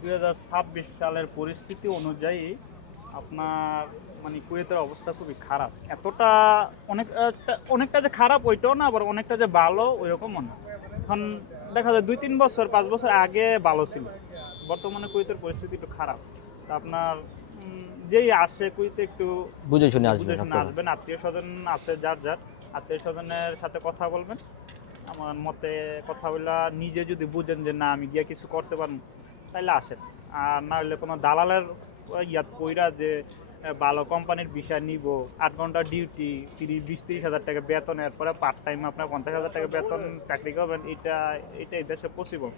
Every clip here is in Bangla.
দুই সালের পরিস্থিতি অনুযায়ী আপনার মানে কুয়েতের অবস্থা খুবই খারাপ। এতটা অনেক অনেকটা যে খারাপ ওইটাও না আবার অনেকটা যে ভালো ওইরকমও না। এখন দেখা যায় দুই তিন বছর পাঁচ বছর আগে ভালো ছিল। বর্তমানে কুয়েতের পরিস্থিতি একটু খারাপ। তা আপনার যেই আসে কুয়েতে একটু বুঝে শুনে আসবেন শুনে আসবেন। আত্মীয় স্বজন আছে যার যার। আত্মীয় স্বজনের সাথে কথা বলবেন। আমার মতে কথা বলা নিজে যদি বুঝেন যে না আমি গিয়ে কিছু করতে পারব। তাহলে আসেন। আর না হলে কোনো দালালের ইয়াত কইরা যে ভালো কোম্পানির বিষয় নিব আট ঘণ্টা ডিউটি তিরিশ বিশ তিরিশ হাজার টাকা বেতন এরপরে পার্ট টাইম আপনার পঞ্চাশ হাজার টাকা বেতন চাকরি করবেন এটা এটা এই দেশে পসিবল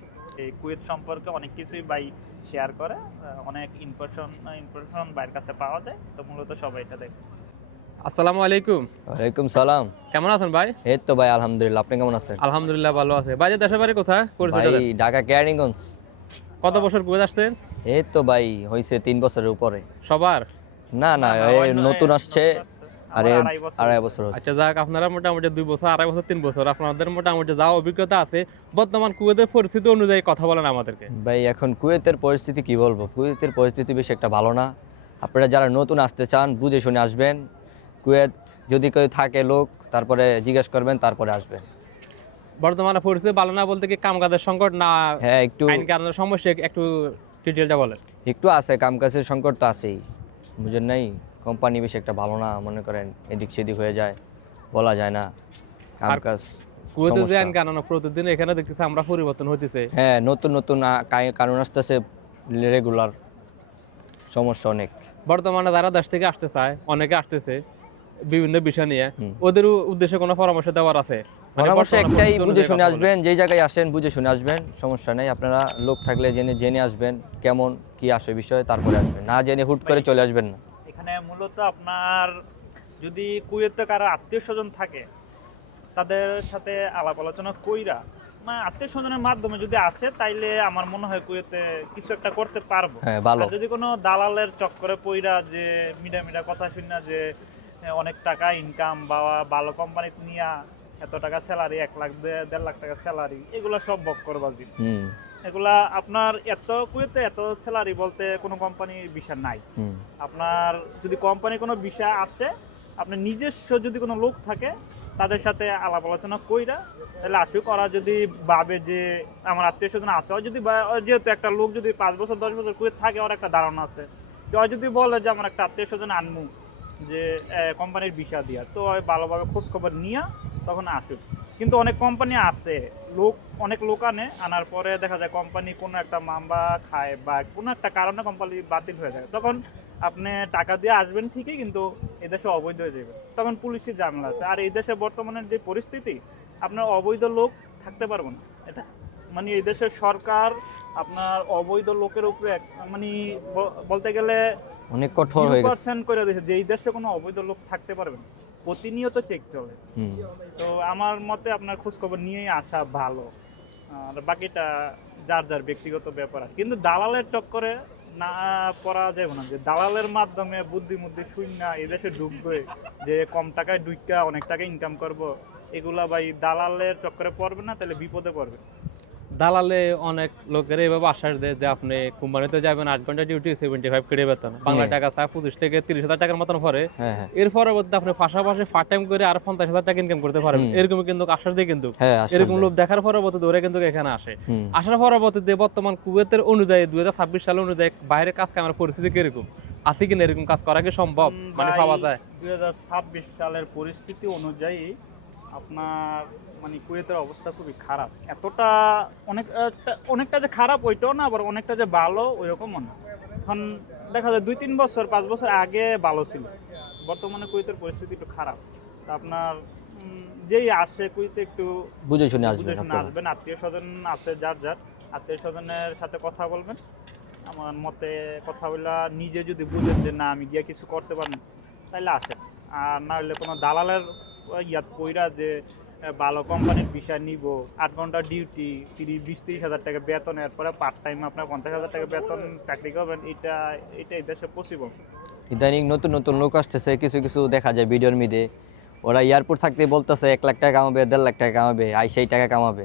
এই কুয়েত সম্পর্কে অনেক কিছুই বাই শেয়ার করে অনেক ইনফরমেশন ইনফরমেশন বাইরের কাছে পাওয়া যায় তো মূলত সবাই এটা দেখে। আসসালামু আলাইকুম। ওয়ালাইকুম সালাম। কেমন আছেন ভাই? এই তো ভাই আলহামদুলিল্লাহ আপনি কেমন আছেন? আলহামদুলিল্লাহ ভালো আছে। ভাই দেশের বাড়ি কোথায়? ভাই ঢাকা কেয়ারিগঞ্জ কত বছর কুয়েত আসছেন এই তো ভাই হয়েছে তিন বছরের উপরে। সবার? না না নতুন আসছে আর এ আমার আড়াই বছর আচ্ছা যাক আপনারা মোটামুটি দুই বছর আড়াই বছর তিন বছর। আপনাদের মোটামুটি যা অভিজ্ঞতা আছে বর্তমান কুয়েতের পরিস্থিতি অনুযায়ী কথা বলেন আমাদেরকে। ভাই এখন কুয়েতের পরিস্থিতি কি বলব? কুয়েতের পরিস্থিতি বেশি একটা ভালো না। আপনারা যারা নতুন আসতে চান বুঝে শুনে আসবেন। কুয়েত যদি কেউ থাকে লোক তারপরে জিজ্ঞেস করবেন তারপরে আসবেন। বর্তমানে পরিস্থিতি ভালো না বলতে কি কামকাজের সংকট না হ্যাঁ একটু আইন কানুনের সমস্যা? একটু ডিটেলটা বলেন। একটু আছে কামকাজের সংকট তো আছেই। বুঝেন নাই? কোম্পানি বেশি একটা ভালো না মনে করেন এদিক সেদিক হয়ে যায় বলা যায় না। কামকাজ কুয়েতে প্রতিদিন এখানে দেখতেছি আমরা পরিবর্তন হইতেছে। হ্যাঁ নতুন নতুন কানুন আসতেছে রেগুলার সমস্যা অনেক। বর্তমানে যারা দেশ থেকে আসতে চায় অনেকে আসতেছে বিভিন্ন বিষয় নিয়ে। ওদের উদ্দেশ্যে কোনো পরামর্শ দেওয়ার আছে? পরামর্শ একটাই বুঝে শুনে আসবেন যেই জায়গায় আসেন বুঝে শুনে আসবেন সমস্যা নেই। আপনারা লোক থাকলে জেনে জেনে আসবেন কেমন কি আসে বিষয় তারপরে আসবেন। না জেনে হুট করে চলে আসবেন না। এখানে মূলত আপনার যদি কুয়েতে কারও আত্মীয় স্বজন থাকে তাদের সাথে আলাপ আলোচনা কইরা মানে আত্মীয় স্বজনের মাধ্যমে যদি আসে তাইলে আমার মনে হয় কুয়েতে কিছু একটা করতে পারব। হ্যাঁ ভালো। যদি কোনো দালালের চক্করে পইরা যে মিডা মিডা কথা শুনা যে অনেক টাকা ইনকাম বা ভালো কোম্পানিতে নিয়া এত টাকা স্যালারি এক লাখ দেড় লাখ টাকা স্যালারি এগুলো সব বক্করবাজি হুম। এগুলা আপনার এত কুয়েতে এত স্যালারি বলতে কোনো কোম্পানির বিষয় নাই। আপনার যদি কোম্পানি কোনো বিষয় আসে আপনার নিজস্ব যদি কোনো লোক থাকে তাদের সাথে আলাপ আলোচনা কইরা তাহলে আসুক ওরা যদি ভাবে যে আমার আত্মীয় স্বজন আছে যদি যেহেতু একটা লোক যদি পাঁচ বছর দশ বছর কুয়েত থাকে ওর একটা ধারণা আছে। যে ও যদি বলে যে আমার একটা আত্মীয় স্বজন আনমু যে কোম্পানির বিষয় দিয়া তো ভালোভাবে খোঁজ খবর নিয়া তখন আসুক। কিন্তু অনেক কোম্পানি আছে লোক অনেক লোক আনে আনার পরে দেখা যায় কোম্পানি কোনো একটা মামলা খায় বা কোনো একটা কারণে কোম্পানি বাতিল হয়ে যায়। তখন আপনি টাকা দিয়ে আসবেন ঠিকই কিন্তু এদেশে অবৈধ হয়ে যাবে। তখন পুলিশের ঝামেলা আছে। আর এই দেশে বর্তমানে যে পরিস্থিতি আপনার অবৈধ লোক থাকতে পারব না। এটা মানে এই দেশের সরকার আপনার অবৈধ লোকের উপরে মানে বলতে গেলে অনেক কঠোর হয়ে গেছে। করে দিয়েছে। যে এই দেশে কোনো অবৈধ লোক থাকতে পারবে না। প্রতিনিয়ত চেক চলে। তো আমার মতে আপনার খোঁজ খবর নিয়েই আসা ভালো। আর বাকিটা যার যার ব্যক্তিগত ব্যাপার আর। কিন্তু দালালের চক্করে না পড়া যাবে না যে দালালের মাধ্যমে বুদ্ধি মুদ্ধি শূন্য এদেশে ঢুকবে যে কম টাকায় ঢুকা অনেক টাকা ইনকাম করব এগুলা ভাই দালালের চক্করে পড়বে না তাহলে বিপদে পড়বে। দালালে অনেক লোকের এইভাবে আশ্বাস দেয় যে আপনি কোম্পানিতে যাবেন আট ঘণ্টা ডিউটি সেভেন্টি ফাইভ কেটে বেতন বাংলা হ্যাঁ। টাকা চা পঁচিশ থেকে তিরিশ হাজার টাকার মতন পরে হ্যাঁ হ্যাঁ। এর পরবর্তীতে আপনি পাশাপাশি পার্ট টাইম করে আর পঞ্চাশ হাজার টাকা ইনকাম করতে পারবেন। হুম। এরকম কিন্তু আশ্বাস দিয়ে কিন্তু এরকম লোক দেখার পরবর্তীতে ওরা কিন্তু এখানে আসে। আসার পরবর্তীতে বর্তমান কুয়েতের অনুযায়ী দুই হাজার ছাব্বিশ সাল অনুযায়ী বাইরে কাজ কামের পরিস্থিতি কীরকম? আছে কিনা এরকম কাজ করা কি সম্ভব? মানে পাওয়া যায়। 2026 সালের পরিস্থিতি অনুযায়ী আপনার মানে কুয়েতের অবস্থা খুবই খারাপ। এতটা অনেক অনেকটা যে খারাপ ওইটাও না আবার অনেকটা যে ভালো ওইরকমও না। এখন দেখা যায় দুই তিন বছর পাঁচ বছর আগে ভালো ছিল। বর্তমানে কুয়েতের পরিস্থিতি একটু খারাপ। তা আপনার যেই আসে কুয়েতে একটু বুঝে শুনে আসবেন আসবেন। আত্মীয় স্বজন আছে যার যার। আত্মীয় স্বজনের সাথে কথা বলবেন। আমার মতে কথা বলা নিজে যদি বুঝেন যে না আমি গিয়ে কিছু করতে পারব তাহলে আসেন। আর না হলে কোনো দালালের ইয়াত কইরা যে ভালো কোম্পানির বিষয় নিব আট ঘণ্টা ডিউটি তিরিশ বিশ তিরিশ হাজার টাকা বেতন এরপরে পার্ট টাইম আপনার পঞ্চাশ হাজার টাকা বেতন চাকরি করবেন এটা এটা এই দেশে পসিবল ইদানিং নতুন নতুন লোক আসতেছে কিছু কিছু দেখা যায় ভিডিওর মিদে ওরা এয়ারপোর্ট থাকতে বলতেছে এক লাখ টাকা কামাবে দেড় লাখ টাকা কামাবে আই সেই টাকা কামাবে।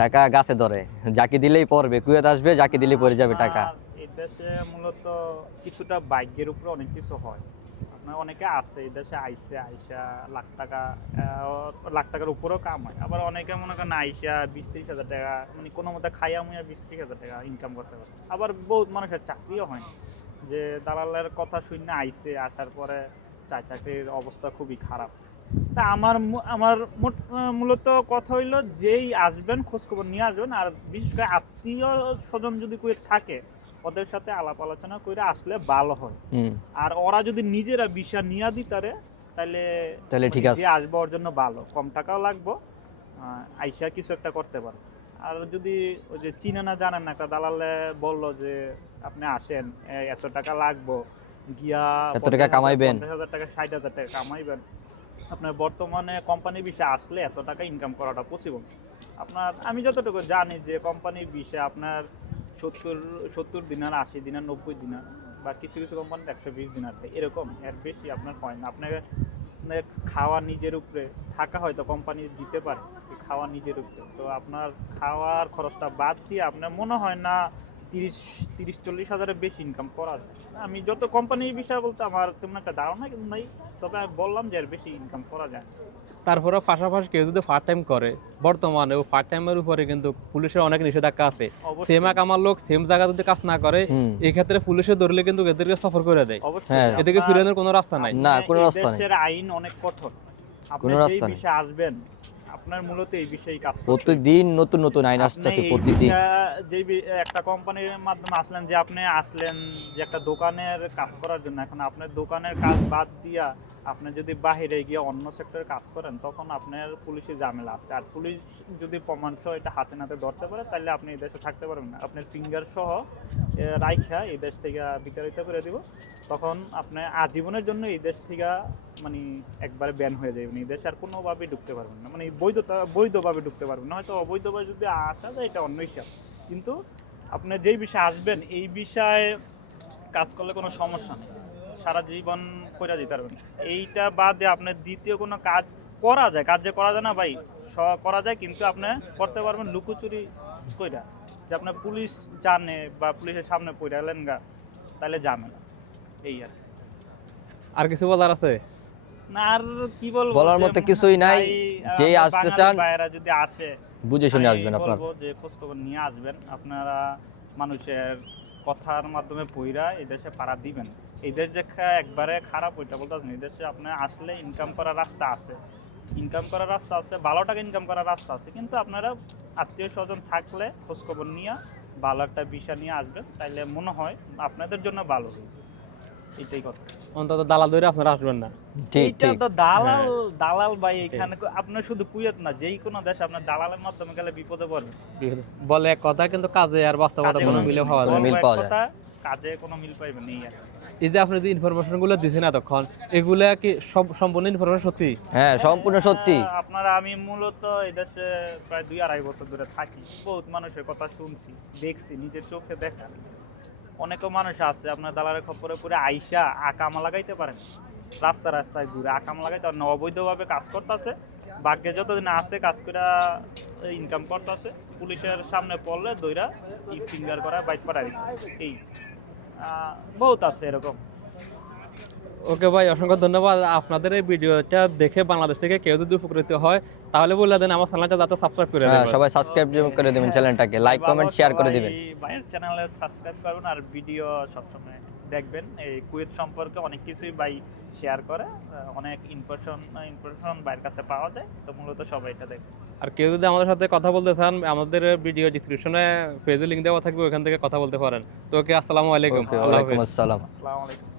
টাকা গাছে ধরে যাকে দিলেই পড়বে কুয়েত আসবে যাকে দিলেই পড়ে যাবে টাকা। দেশে মূলত কিছুটা ভাগ্যের উপরে অনেক কিছু হয়। অনেকে আছে এই দেশে আইসে, আইসা লাখ টাকা লাখ টাকার উপরেও কাম হয় আবার অনেকে মনে করেন আইসা বিশ ত্রিশ হাজার টাকা মানে কোনো মতে খাইয়া মুইয়া বিশ ত্রিশ হাজার টাকা ইনকাম করতে পারে। আবার বহুত মানুষের চাকরিও হয় না। যে দালালের কথা শুনে আইসে, আসার পরে চা চাকরির অবস্থা খুবই খারাপ। তা আমার আমার মূলত কথা হইল, যেই আসবেন, খোঁজখবর নিয়ে আসবেন, আর বিশেষ করে আত্মীয় স্বজন যদি কেউ থাকে ওদের সাথে আলাপ আলোচনা করে আসলে ভালো হয়। আর ওরা যদি নিজেরা বিষয় নিয়ে দিতারে তাহলে তাহলে ঠিক আছে। আসবে ওর জন্য ভালো। কম টাকাও লাগবো আইসা কিছু একটা করতে পারে। আর যদি ওই যে চিনে না জানেন না একটা দালালে বলল যে আপনি আসেন এত টাকা লাগবো। গিয়া এত টাকা কামাইবেন। পঞ্চাশ হাজার টাকা ষাট হাজার টাকা কামাইবেন। আপনার বর্তমানে কোম্পানি বিষয়ে আসলে এত টাকা ইনকাম করাটা পসিবল আপনার আমি যতটুকু জানি যে কোম্পানি বিষয়ে আপনার সত্তর সত্তর দিনার, আশি দিনার, নব্বই দিনার বা কিছু কিছু কোম্পানির একশো বিশ দিনার দেয়। এরকম, এর বেশি আপনার হয় না। আপনাকে খাওয়া নিজের উপরে, থাকা হয়তো কোম্পানি দিতে পারে খাওয়া নিজের উপরে। তো আপনার খাওয়ার খরচটা বাদ দিয়ে আপনার মনে হয় না তিরিশ তিরিশ, চল্লিশ হাজারের বেশি ইনকাম করা যায়। আমি যত কোম্পানির বিষয় বলতে আমার তেমন একটা ধারণা কিন্তু নাই, তবে আমি বললাম যে এর বেশি ইনকাম করা যায়। তারপরে পাশাপাশি কেউ যদি পার্ট টাইম করে বর্তমানে ও পার্ট টাইমের উপরে কিন্তু পুলিশের অনেক নিষেধাজ্ঞা আছে। সেম এক আমার লোক সেম জায়গা যদি কাজ না করে এই ক্ষেত্রে পুলিশে ধরলে কিন্তু এদেরকে সফর করে দেয়। হ্যাঁ। এদিকে আপনার- ফিরানোর কোনো রাস্তা নাই। না, কোনো রাস্তা নেই। দেশের আইন অনেক কঠোর। কোনো রাস্তা নেই। আসবেন আপনার মূলত এই বিষয়ে কাজ প্রতিদিন নতুন নতুন আইন এই প্রতিদিন। যে একটা কোম্পানির মাধ্যমে আসলেন যে আপনি আসলেন যে একটা দোকানের কাজ করার জন্য। এখন আপনার দোকানের কাজ বাদ দিয়া আপনি যদি বাহিরে গিয়ে অন্য সেক্টরে কাজ করেন, তখন আপনার পুলিশের ঝামেলা আছে। আর পুলিশ যদি প্রমাণ সহ এটা হাতে নাতে ধরতে পারে তাহলে আপনি এই দেশে থাকতে পারবেন না। আপনার ফিঙ্গার সহ রাইখা এই দেশ থেকে বিতাড়িত করে দিব। তখন আপনি আজীবনের জন্য এই দেশ থেকে মানে একবারে ব্যান হয়ে যাবেন এই দেশে আর কোনোভাবেই ঢুকতে পারবেন না। মানে বৈধতা, বৈধভাবে ঢুকতে পারবেন না। হয়তো অবৈধভাবে যদি আসা যায়, এটা অন্য হিসাব। কিন্তু আপনি যেই বিষয়ে আসবেন, এই বিষয়ে কাজ করলে কোনো সমস্যা নেই। সারা জীবন করে দিতে পারবেন। এইটা বাদে আপনার দ্বিতীয় কোনো কাজ করা যায় কাজ যে করা যায় না ভাই করা যায় কিন্তু আপনি করতে পারবেন লুকোচুরি কইরা। যে আপনার পুলিশ জানে বা পুলিশের সামনে পড়ে গেলেন গা তাহলে জানে না এই আর আর কিছু বলার আছে? না আর কি বলব বলার মতো কিছুই নাই। আমরা আসতে চান, ভাইয়েরা যদি আসে বুঝে শুনে আসবেন আপনার। বলব যে খোঁজখবর নিয়ে আসবেন। আপনারা মানুষের কথার মাধ্যমে পইরা এই দেশে পাড়া দিবেন। এই দেশ যে একবারে খারাপ ওইটা বলতে পারছেন এই দেশে আপনি আসলে ইনকাম করার রাস্তা আছে। ইনকাম করার রাস্তা আছে ভালো টাকা ইনকাম করার রাস্তা আছে কিন্তু আপনারা আত্মীয় স্বজন থাকলে খোঁজখবর নিয়ে ভালো একটা বিষয় নিয়ে আসবেন তাইলে মনে হয় আপনাদের জন্য ভালো। হবে। এটাই কথা। অন্তত দালাল ধরে আপনারা আসবেন না। ঠিক ঠিক তো দালাল দালাল ভাই এখানে শুধু কুয়েত না যেই কোনো দেশ আপনার দালালের মাধ্যমে গেলে বিপদে পড়বে। বলে এক কথা কিন্তু কাজে আর বাস্তবতা কোনো মিলে পাওয়া যায় মিল পাওয়া যায়। কাজে কোনো মিল পাইবে নেই আর। এই যে আপনি যে ইনফরমেশনগুলো দিচ্ছেন এতক্ষণ এগুলা কি সব সম্পূর্ণ ইনফরমেশন সত্যি? হ্যাঁ সম্পূর্ণ সত্যি। আপনারা আমি মূলত এই দেশে প্রায় দুই আড়াই বছর ধরে থাকি। বহুত মানুষের কথা শুনছি দেখছি নিজের চোখে দেখা অনেক মানুষ আছে আপনার দালালের খপরে পরে আইসা আকামা লাগাইতে পারেন রাস্তা রাস্তায় ঘুরে আকাম লাগাইতে অবৈধভাবে কাজ করতেছে ভাগ্যে যতদিন আছে, কাজ করে ইনকাম করতে আছে পুলিশের সামনে পড়লে দইরা ফিঙ্গার করা বাইক পাঠাই এই বহুত আছে এরকম। ওকে ভাই, অসংখ্য ধন্যবাদ। আপনাদের এই ভিডিওটা দেখে বাংলাদেশ থেকে কেউ যদি উপকৃত হয় তাহলে বলে দেন আমার চ্যানেলটা যাতে সাবস্ক্রাইব করে হ্যাঁ দেন সবাই সাবস্ক্রাইব করে দেবেন চ্যানেলটাকে লাইক কমেন্ট শেয়ার করে দিবেন। ভাইয়ের চ্যানেলে সাবস্ক্রাইব করবেন আর ভিডিও সবসময় দেখবেন। এই কুয়েত সম্পর্কে অনেক কিছুই ভাই শেয়ার করে অনেক ইনফরমেশন ইনফরমেশন ভাইয়ের কাছে পাওয়া যায় তো মূলত সবাই এটা দেখবে আর কেউ যদি আমাদের সাথে কথা বলতে চান আমাদের ভিডিও ডিসক্রিপশনে পেজে লিঙ্ক দেওয়া থাকবে ওখান থেকে কথা বলতে পারেন। তো ওকে আসসালামু আলাইকুম। ওয়ালাইকুম হাফেজ। আসসালাম। আসসালামু আলাইকুম।